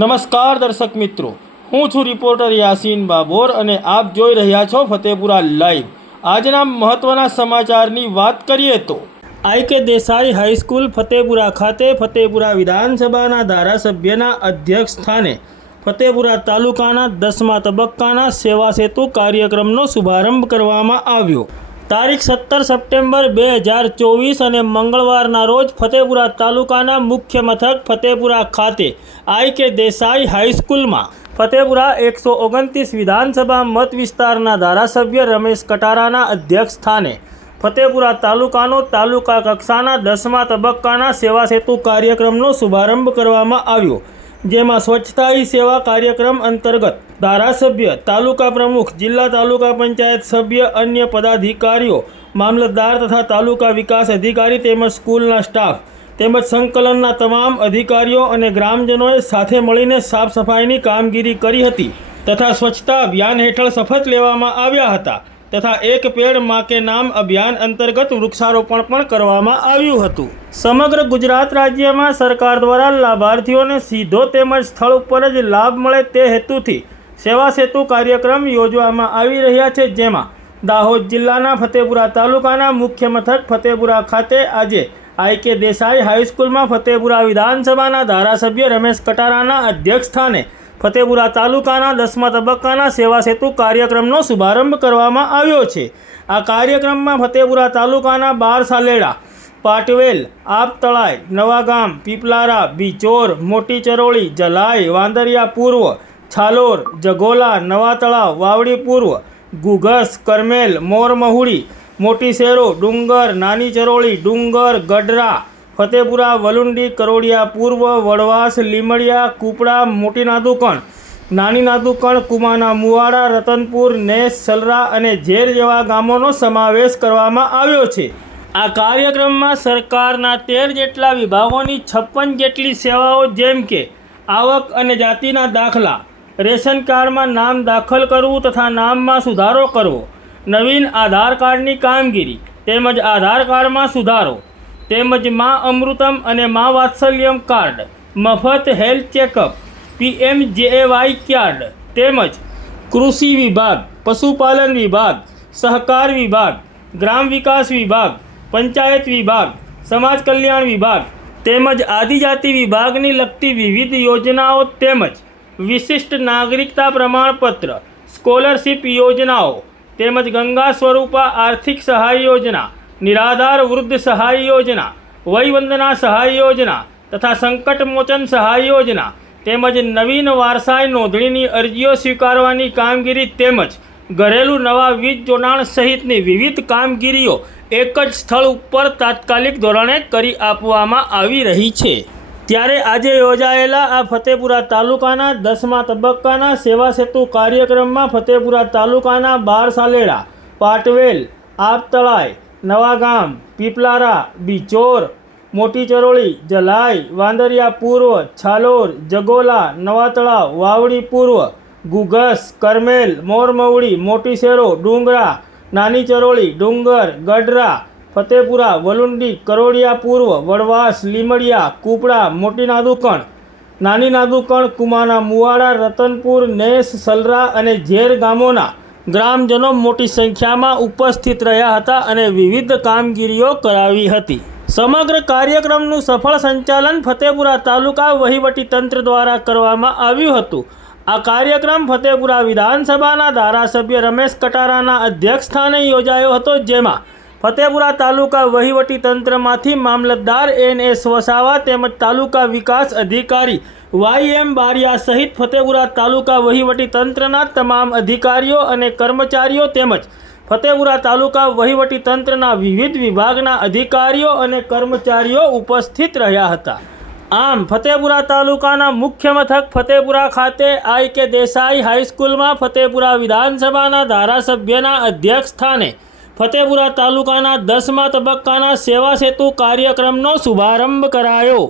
નમસ્કાર દર્શક મિત્રો, હું છું રિપોર્ટર યાસીન બાબોર અને આપ જોઈ રહ્યા છો ફતેપુરા લાઈવ। આજના મહત્વના સમાચારની વાત કરીએ તો આઈ.કે. દેસાઈ હાઈસ્કૂલ ફતેપુરા ખાતે ફતેપુરા વિધાનસભાના ધારાસભ્યના અધ્યક્ષ સ્થાને ફતેપુરા તાલુકાના 10મા તબક્કાના સેવા સેતુ કાર્યક્રમનો શુભારંભ કરવામાં આવ્યો। તારીખ 17 સપ્ટેમ્બર 2024 અને મંગળવારના રોજ ફતેપુરા તાલુકાના મુખ્ય મથક ફતેપુરા ખાતે આઈ.કે. દેસાઈ હાઈસ્કૂલમાં ફતેપુરા 129 વિધાનસભા મત વિસ્તારના ધારાસભ્ય રમેશ કટારાના અધ્યક્ષ સ્થાને ફતેપુરા તાલુકાનો તાલુકા કક્ષાના 10મા તબક્કાના સેવા સેતુ કાર્યક્રમનો શુભારંભ કરવામાં આવ્યો, જેમાં સ્વચ્છતા હી સેવા કાર્યક્રમ અંતર્ગત ધારાસભ્ય, તાલુકા પ્રમુખ, જિલ્લા તાલુકા પંચાયત સભ્ય, અન્ય પદાધિકારીઓ, મામલતદાર તથા તાલુકા વિકાસ અધિકારી તેમજ સ્કૂલના સ્ટાફ તેમજ સંકલનના તમામ અધિકારીઓ અને ગ્રામજનોએ સાથે મળીને સાફ સફાઈની કામગીરી કરી હતી તથા સ્વચ્છતા અભિયાન હેઠળ શપથ લેવામાં આવ્યા હતા તથા એક પેડ માં કે નામ અભિયાન અંતર્ગત વૃક્ષારોપણ પણ કરવામાં આવ્યું હતું। સમગ્ર ગુજરાત રાજ્યમાં સરકાર દ્વારા લાભાર્થીઓને સીધો તેમજ સ્થળ ઉપર જ લાભ મળે તે હેતુથી સેવા સેતુ કાર્યક્રમ યોજવામાં આવી રહ્યા છે, જેમાં દાહોદ જિલ્લાના ફતેપુરા તાલુકાના મુખ્ય મથક ફતેપુરા ખાતે આજે આઈ.કે. દેસાઈ હાઈસ્કૂલમાં ફતેપુરા વિધાનસભાના ધારાસભ્ય રમેશ કટારાના અધ્યક્ષ સ્થાને ફતેપુરા તાલુકાના 10મા તબક્કાના સેવા સેતુ કાર્યક્રમનો શુભારંભ કરવામાં આવ્યો છે। આ કાર્યક્રમમાં ફતેપુરા તાલુકાના 12 સાલેડા, પાટવેલ, આપતળાઈ, નવાગામ, પીપલારા, બિચોર, મોટી ચરોળી, જલાઈ, વાંદરિયા પૂર્વ, છાલોર, જગોલા, નવા તળાવ, વાવડી પૂર્વ, ગુગસ, કરમેલ, મોરમહુડી, મોટી શેરો, ડુંગર, નાની ચરોળી, ડુંગર, ગઢરા, ફતેપુરા, વલુંડી, કરોડિયા પૂર્વ, વડવાસ, લીમડિયા, કુપડા, મોટી નાદુકણ, નાની નાદુકણ, કુમાના મુવાડા, રતનપુર, નેસ, સલરા અને ઝેર જેવા ગામોનો સમાવેશ કરવામાં આવ્યો છે। આ કાર્યક્રમમાં સરકારના 13 જેટલા વિભાગોની 56 જેટલી સેવાઓ જેમ કે આવક અને જાતિના દાખલા, રેશન કાર્ડમાં નામ દાખલ કરવું તથા નામમાં સુધારો કરવો, નવીન આધાર કાર્ડની કામગીરી તેમજ આધાર કાર્ડમાં સુધારો તેમજ મા અમૃતમ અને મા વાત્સલ્યમ કાર્ડ, મફત હેલ્થ ચેકઅપ, PMJAY કાર્ડ તેમજ કૃષિ વિભાગ, પશુપાલન વિભાગ, સહકાર વિભાગ, ગ્રામ વિકાસ વિભાગ, પંચાયત વિભાગ, સમાજ કલ્યાણ વિભાગ તેમજ આદિજાતિ વિભાગની લગતી વિવિધ યોજનાઓ તેમજ વિશિષ્ટ નાગરિકતા પ્રમાણપત્ર, સ્કોલરશિપ યોજનાઓ તેમજ ગંગા સ્વરૂપા આર્થિક સહાય યોજના, નિરાધાર વૃદ્ધ સહાય યોજના, વયવંદના સહાય યોજના તથા સંકટમોચન સહાય યોજના તેમજ નવીન વારસાઈ નોંધણીની અરજીઓ સ્વીકારવાની કામગીરી તેમજ ઘરેલું નવા વીજ જોડાણ સહિતની વિવિધ કામગીરીઓ એક જ સ્થળ ઉપર તાત્કાલિક ધોરણે કરી આપવામાં આવી રહી છે। ત્યારે આજે યોજાયેલા આ ફતેપુરા તાલુકાના 10મા તબક્કાના સેવા સેતુ કાર્યક્રમમાં ફતેપુરા તાલુકાના 12 સાલેડા, પાટવેલ, આપતળાઈ, નવાગામ, પીપલારા, બિચોર, મોટી ચરોળી, જલાઈ, વાંદરિયા પૂર્વ, છાલોર, જગોલા, નવા તળાવ, વાવડી પૂર્વ, ગુગસ, કરમેલ, મોરમહુડી, મોટી શેરો, ડુંગરા, નાની ચરોળી, ડુંગર, ગઢરા, ફતેપુરા, વલુંડી, કરોડિયા પૂર્વ, વડવાસ, લીમડિયા, કુપડા, મોટી નાદુકણ, નાની નાદુકણ, કુમાના મુવાડા, રતનપુર, નેસ, સલરા અને ઝેર ગામોના ગ્રામજનો મોટી સંખ્યામાં ઉપસ્થિત રહ્યા હતા અને વિવિધ કામગીરીઓ કરાવી હતી। સમગ્ર કાર્યક્રમનું સફળ સંચાલન ફતેપુરા તાલુકા વહીવટીતંત્ર દ્વારા કરવામાં આવ્યું હતું। આ કાર્યક્રમ ફતેપુરા વિધાનસભાના ધારાસભ્ય રમેશ કટારાના અધ્યક્ષ સ્થાને યોજાયો હતો, જેમાં ફતેપુરા તાલુકા વહીવટીતંત્રમાંથી મામલતદાર N.S. વસાવા તેમજ તાલુકા વિકાસ અધિકારી Y.M. બારિયા સહિત ફતેપુરા તાલુકા વહીવટીતંત્રના તમામ અધિકારીઓ અને કર્મચારીઓ તેમજ ફતેપુરા તાલુકા વહીવટીતંત્રના વિવિધ વિભાગના અધિકારીઓ અને કર્મચારીઓ ઉપસ્થિત રહ્યા હતા। આમ ફતેપુરા તાલુકાના મુખ્ય મથક ફતેપુરા ખાતે આઈ.કે. દેસાઈ હાઈસ્કૂલમાં ફતેપુરા વિધાનસભાના ધારાસભ્યના અધ્યક્ષ સ્થાને ફતેપુરા તાલુકાના 10મા તબક્કાના સેવા સેતુ કાર્યક્રમનો શુભારંભ કરાયો।